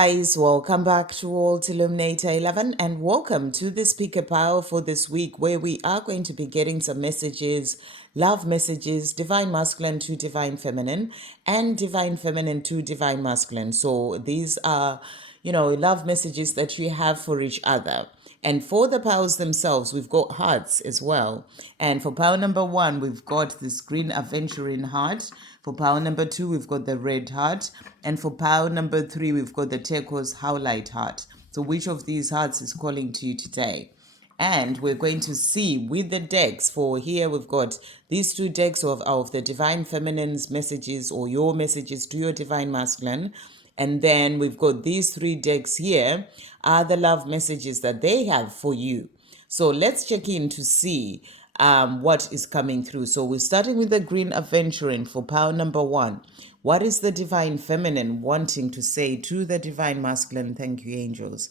Guys, welcome back to Illuminator11 and welcome to the speaker power for this week where we are going to be getting some messages, love messages, divine masculine to divine feminine and divine feminine to divine masculine. So these are, love messages that you have for each other. And for the powers themselves, we've got hearts as well. And for power number 1, we've got this green aventurine heart. For power number 2, we've got the red heart. And for power number 3, we've got the turquoise howlite heart. So which of these hearts is calling to you today? And we're going to see with the decks. For here we've got these 2 decks of the divine feminine's messages, or your messages to your divine masculine. And then we've got these 3 decks here are the love messages that they have for you. So let's check in to see what is coming through. So we're starting with the green aventuring for power number 1. What is the divine feminine wanting to say to the divine masculine? Thank you, angels.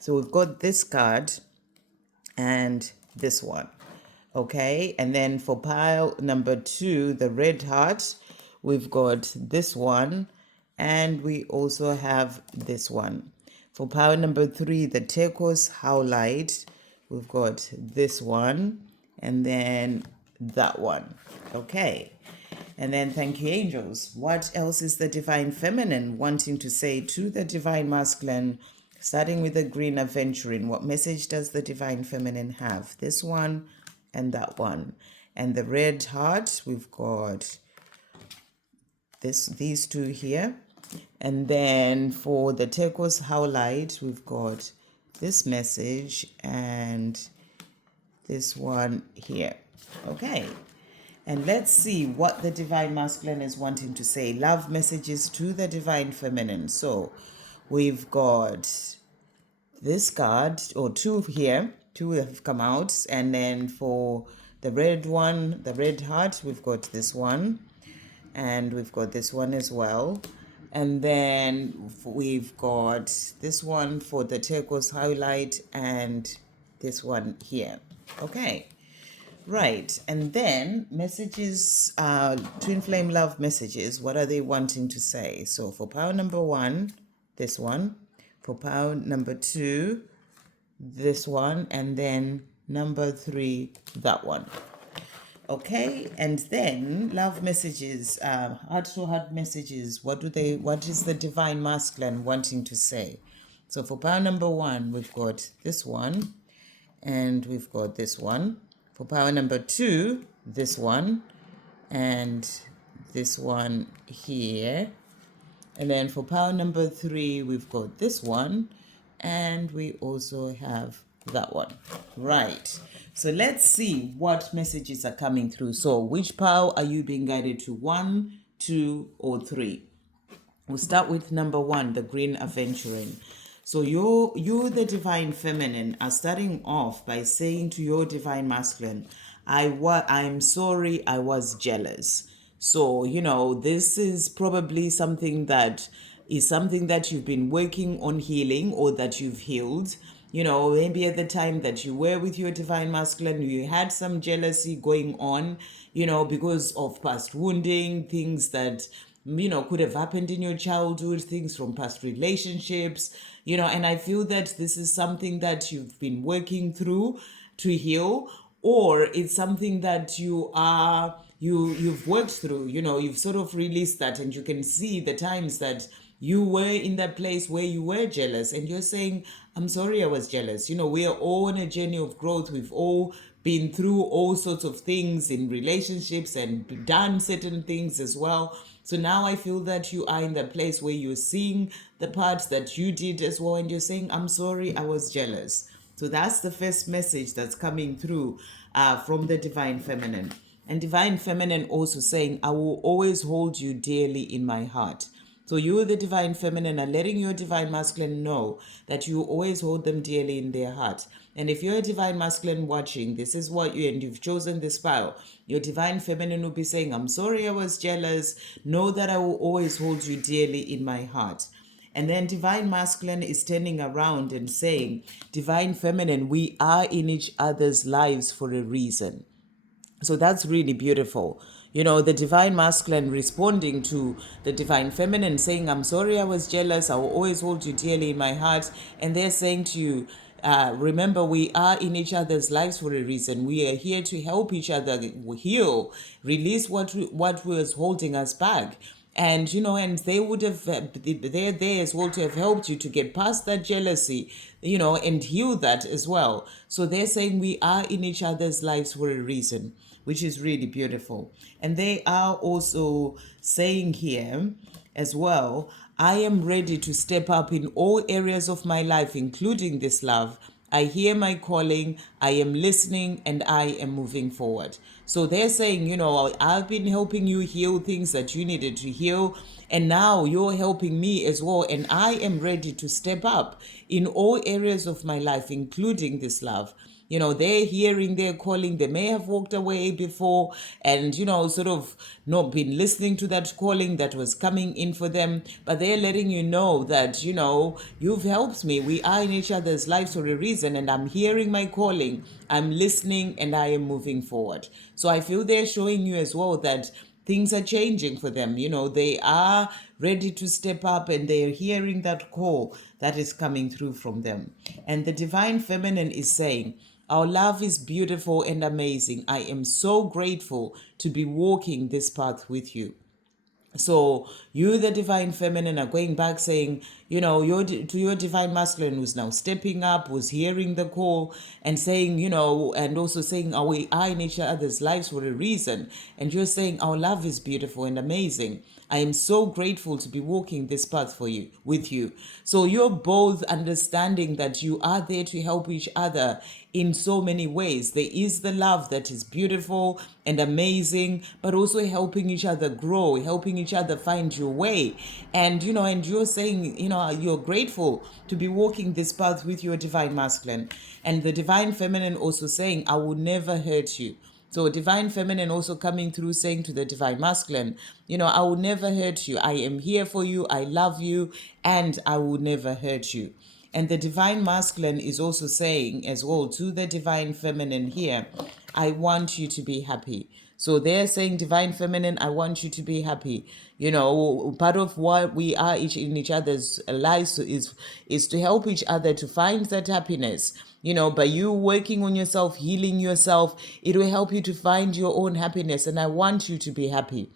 So we've got this card and this one. Okay, and then for pile number 2, the red heart, we've got this one, and we also have this one. For pile number 3, the turquoise howlite, we've got this one, and then that one. Okay, and then thank you, angels. What else is the divine feminine wanting to say to the divine masculine? Starting with the green aventuring, what message does the divine feminine have? This one and that one. And the red heart, we've got these 2 here. And then for the turquoise howlite, we've got this message and this one here. Okay. And let's see what the divine masculine is wanting to say. Love messages to the divine feminine. So we've got this card, or 2 here. 2 have come out. And then for the red one, the red heart, we've got this one. And we've got this one as well. And then we've got this one for the turquoise highlight and this one here. Okay. Right. And then messages, twin flame love messages. What are they wanting to say? So for power number 1, this one. For power number 2, this one. And then number 3, that one. Okay, and then love messages, heart-to-heart messages. What is the divine masculine wanting to say? So for power number 1, we've got this one, and we've got this one. For power number 2, this one, and this one here. And then for power number 3, we've got this one, and we also have that one. Right. So let's see what messages are coming through. So which power are you being guided to? 1, 2, or 3? We'll start with number 1, the green aventuring. So you, the divine feminine, are starting off by saying to your divine masculine, I'm sorry, I was jealous. So, this is probably something that you've been working on healing, or that you've healed. Maybe at the time that you were with your divine masculine, you had some jealousy going on, because of past wounding, things that, could have happened in your childhood, things from past relationships, and I feel that this is something that you've been working through to heal, or it's something that you've worked through, you've sort of released that, and you can see the times that you were in that place where you were jealous, and you're saying, I'm sorry I was jealous. We are all on a journey of growth. We've all been through all sorts of things in relationships and done certain things as well. So now I feel that you are in the place where you're seeing the parts that you did as well, and you're saying, I'm sorry I was jealous. So that's the first message that's coming through from the divine feminine. And divine feminine also saying, I will always hold you dearly in my heart. So you, the divine feminine, are letting your divine masculine know that you always hold them dearly in their heart. And if you're a divine masculine watching, this is what and you've chosen this pile, your divine feminine will be saying, I'm sorry I was jealous. Know that I will always hold you dearly in my heart. And then divine masculine is turning around and saying, divine feminine, we are in each other's lives for a reason. So that's really beautiful. The divine masculine responding to the divine feminine, saying, I'm sorry I was jealous. I will always hold you dearly in my heart. And they're saying to you, remember, we are in each other's lives for a reason. We are here to help each other heal, release what was holding us back. And and they would have they're there as well to have helped you to get past that jealousy, and heal that as well. So they're saying we are in each other's lives for a reason, which is really beautiful. And they are also saying here as well, I am ready to step up in all areas of my life, including this love. I hear my calling, I am listening, and I am moving forward. So they're saying, I've been helping you heal things that you needed to heal, and now you're helping me as well, and I am ready to step up in all areas of my life, including this love. They're hearing their calling. They may have walked away before and, sort of not been listening to that calling that was coming in for them. But they're letting you know that, you've helped me. We are in each other's lives for a reason. And I'm hearing my calling. I'm listening and I am moving forward. So I feel they're showing you as well that things are changing for them. They are ready to step up and they're hearing that call that is coming through from them. And the divine feminine is saying, our love is beautiful and amazing. I am so grateful to be walking this path with you. So you, the divine feminine, are going back saying, to your divine masculine who's now stepping up, who's hearing the call and saying, and also saying, we are in each other's lives for a reason. And you're saying, our love is beautiful and amazing. I am so grateful to be walking this path with you. So you're both understanding that you are there to help each other in so many ways. There is the love that is beautiful and amazing, but also helping each other grow, helping each other find your way. And, and you're saying, you're grateful to be walking this path with your divine masculine. And the divine feminine also saying, I will never hurt you. So divine feminine also coming through saying to the divine masculine, I will never hurt you. I am here for you. I love you and I will never hurt you. And the divine masculine is also saying as well to the divine feminine here, I want you to be happy. So they're saying, divine feminine, I want you to be happy. Part of what we are in each other's lives is to help each other to find that happiness. By you working on yourself, healing yourself, it will help you to find your own happiness. And I want you to be happy.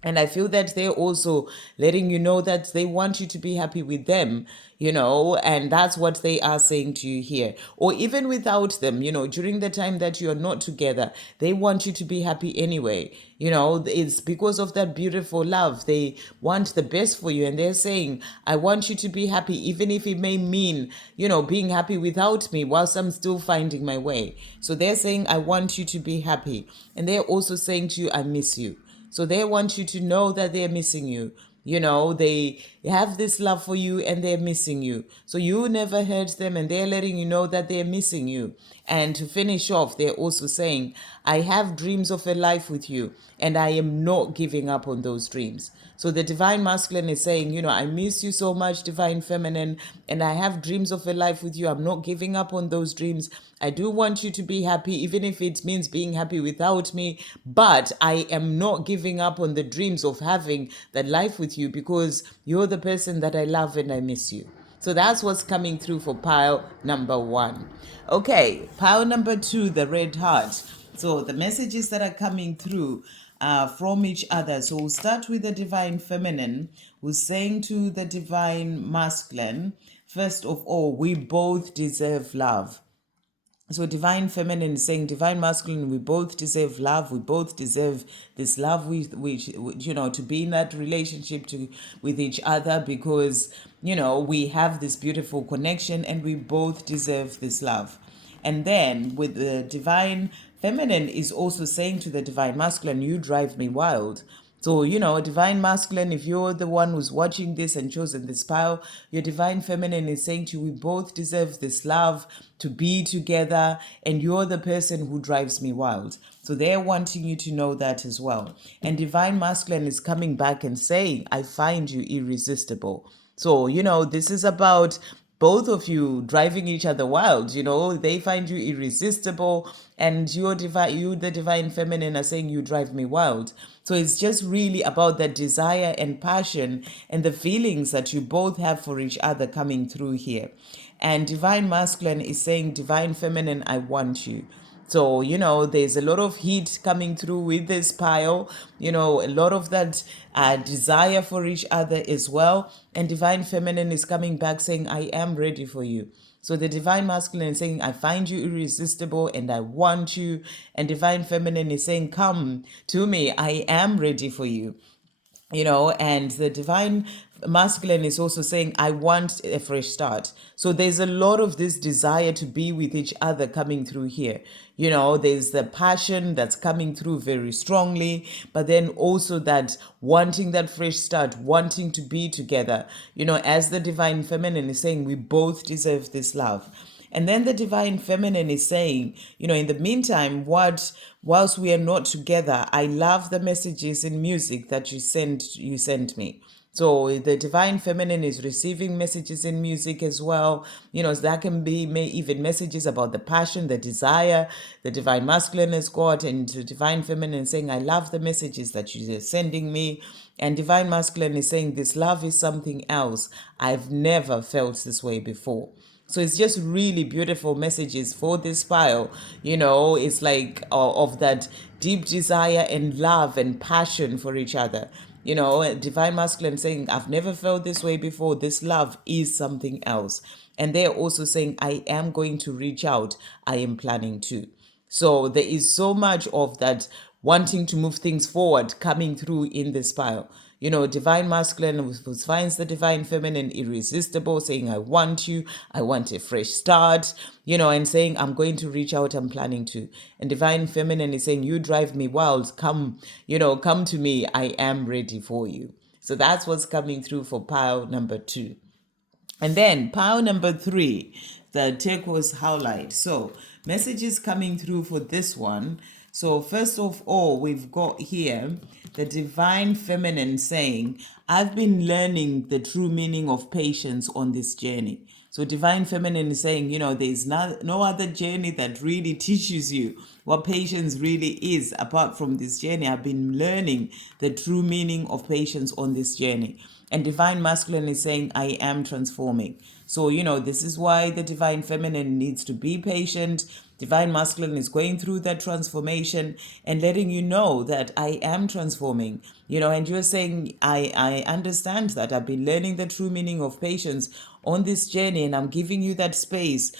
And I feel that they're also letting you know that they want you to be happy with them, and that's what they are saying to you here. Or even without them, during the time that you are not together, they want you to be happy anyway. It's because of that beautiful love. They want the best for you. And they're saying, I want you to be happy, even if it may mean, being happy without me whilst I'm still finding my way. So they're saying, I want you to be happy. And they're also saying to you, I miss you. So they want you to know that they're missing you. They have this love for you and they're missing you. So you never hurt them and they're letting you know that they're missing you. And to finish off, they're also saying, I have dreams of a life with you and I am not giving up on those dreams. So the divine masculine is saying, I miss you so much, divine feminine, and I have dreams of a life with you. I'm not giving up on those dreams. I do want you to be happy, even if it means being happy without me. But I am not giving up on the dreams of having that life with you because you're the person that I love and I miss you. So that's what's coming through for pile number 1. Okay, pile number 2, the red heart. So the messages that are coming through from each other. So we'll start with the divine feminine, who's saying to the divine masculine, first of all, we both deserve love. So divine feminine is saying, divine masculine, we both deserve love. We both deserve this love, which to be in that relationship with each other because, we have this beautiful connection and we both deserve this love. And then with the divine feminine is also saying to the divine masculine, you drive me wild. So, divine masculine, if you're the one who's watching this and chosen this pile, your divine feminine is saying to you, we both deserve this love to be together, and you're the person who drives me wild. So they're wanting you to know that as well. And divine masculine is coming back and saying, I find you irresistible. So, this is about both of you driving each other wild. They find you irresistible, and you, the divine feminine, are saying you drive me wild. So it's just really about that desire and passion and the feelings that you both have for each other coming through here. And divine masculine is saying, divine feminine, I want you. So, there's a lot of heat coming through with this pile, a lot of that desire for each other as well. And divine feminine is coming back saying, I am ready for you. So the divine masculine is saying, I find you irresistible and I want you. And divine feminine is saying, come to me, I am ready for you. And the divine masculine is also saying, I want a fresh start. So there's a lot of this desire to be with each other coming through here. There's the passion that's coming through very strongly, but then also that wanting that fresh start, wanting to be together. As the divine feminine is saying, we both deserve this love. And then the divine feminine is saying, in the meantime, whilst we are not together, I love the messages and music that you sent me. So the divine feminine is receiving messages in music as well. So that can be even messages about the passion, the desire, the divine masculine has got, and the divine feminine is saying, I love the messages that you're sending me. And divine masculine is saying, this love is something else. I've never felt this way before. So it's just really beautiful messages for this pile. It's like of that deep desire and love and passion for each other. Divine masculine saying, I've never felt this way before. This love is something else. And they're also saying, I am going to reach out. I am planning to. So there is so much of that wanting to move things forward coming through in this pile. Divine masculine who finds the divine feminine irresistible, saying, I want you, I want a fresh start, and saying, I'm going to reach out, I'm planning to. And divine feminine is saying, you drive me wild, come to me, I am ready for you. So that's what's coming through for pile number 2. And then pile number 3, the turquoise howlite. So messages coming through for this one. So first of all, we've got here the divine feminine saying, I've been learning the true meaning of patience on this journey. So divine feminine is saying, there's no other journey that really teaches you what patience really is apart from this journey. I've been learning the true meaning of patience on this journey. And divine masculine is saying, I am transforming. So, this is why the divine feminine needs to be patient. Divine masculine is going through that transformation and letting you know that I am transforming, and you're saying, I understand that I've been learning the true meaning of patience on this journey, and I'm giving you that space,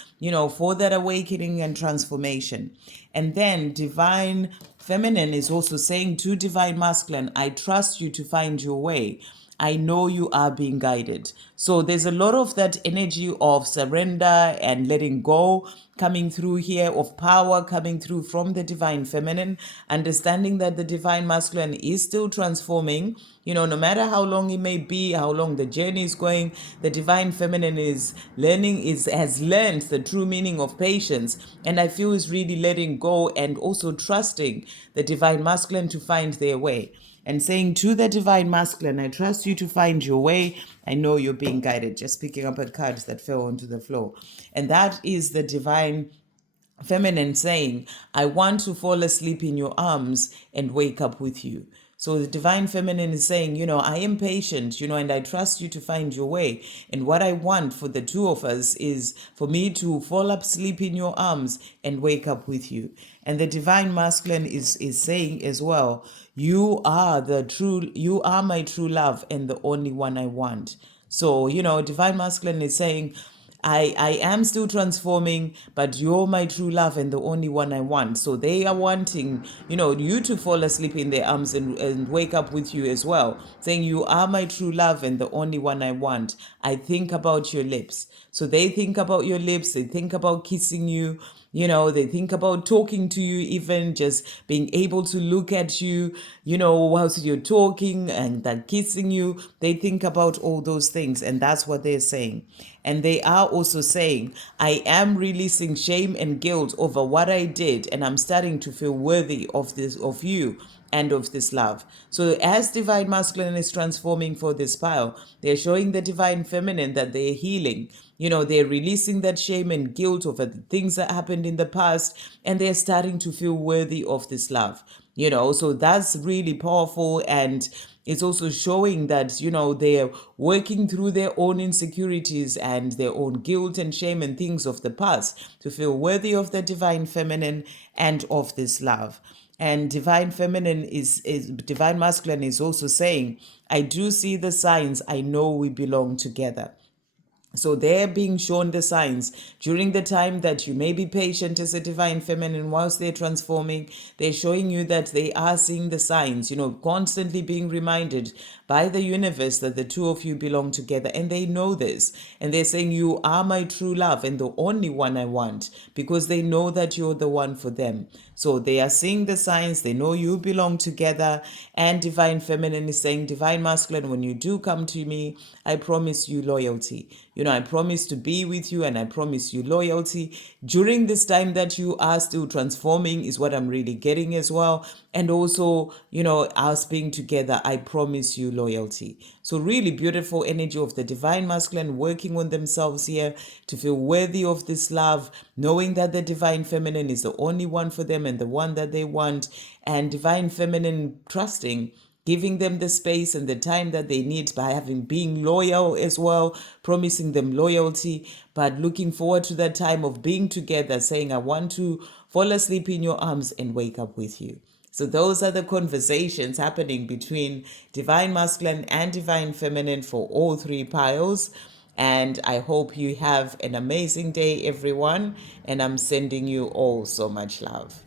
for that awakening and transformation. And then divine feminine is also saying to divine masculine, I trust you to find your way. I know you are being guided. So there's a lot of that energy of surrender and letting go coming through here, of power coming through from the divine feminine, understanding that the divine masculine is still transforming. No matter how long it may be, how long the journey is going, the divine feminine has learned the true meaning of patience. And I feel is really letting go and also trusting the divine masculine to find their way. And saying to the divine masculine, I trust you to find your way. I know you're being guided. Just picking up a card that fell onto the floor. And that is the divine feminine saying, I want to fall asleep in your arms and wake up with you. So the divine feminine is saying, I am patient, and I trust you to find your way. And what I want for the two of us is for me to fall asleep in your arms and wake up with you. And the divine masculine is saying as well, you are my true love and the only one I want. So, divine masculine is saying, I am still transforming, but you're my true love and the only one I want. So they are wanting, you to fall asleep in their arms and wake up with you as well, saying you are my true love and the only one I want. I think about your lips. So they think about your lips, they think about kissing you, they think about talking to you, even just being able to look at you, whilst you're talking and that kissing you. They think about all those things, and that's what they're saying. And they are also saying, I am releasing shame and guilt over what I did, and I'm starting to feel worthy of this, of you, and of this love. So as divine masculine is transforming for this pile, they're showing the divine feminine that they're healing. They're releasing that shame and guilt over the things that happened in the past, and they're starting to feel worthy of this love. So that's really powerful. And it's also showing that, they're working through their own insecurities and their own guilt and shame and things of the past to feel worthy of the divine feminine and of this love. And divine feminine is divine masculine is also saying, I do see the signs. I know we belong together. So they're being shown the signs during the time that you may be patient as a divine feminine whilst they're transforming. They're showing you that they are seeing the signs, constantly being reminded by the universe that the two of you belong together. And they know this. And they're saying, you are my true love and the only one I want, because they know that you're the one for them. So they are seeing the signs. They know you belong together. And divine feminine is saying, divine masculine, when you do come to me, I promise you loyalty. I promise to be with you, and I promise you loyalty. During this time that you are still transforming is what I'm really getting as well. And also, us being together, I promise you loyalty. So really beautiful energy of the divine masculine working on themselves here to feel worthy of this love, knowing that the divine feminine is the only one for them and the one that they want. And divine feminine trusting, giving them the space and the time that they need by being loyal as well, promising them loyalty, but looking forward to that time of being together, saying, I want to fall asleep in your arms and wake up with you. So those are the conversations happening between divine masculine and divine feminine for all three piles. And I hope you have an amazing day, everyone. And I'm sending you all so much love.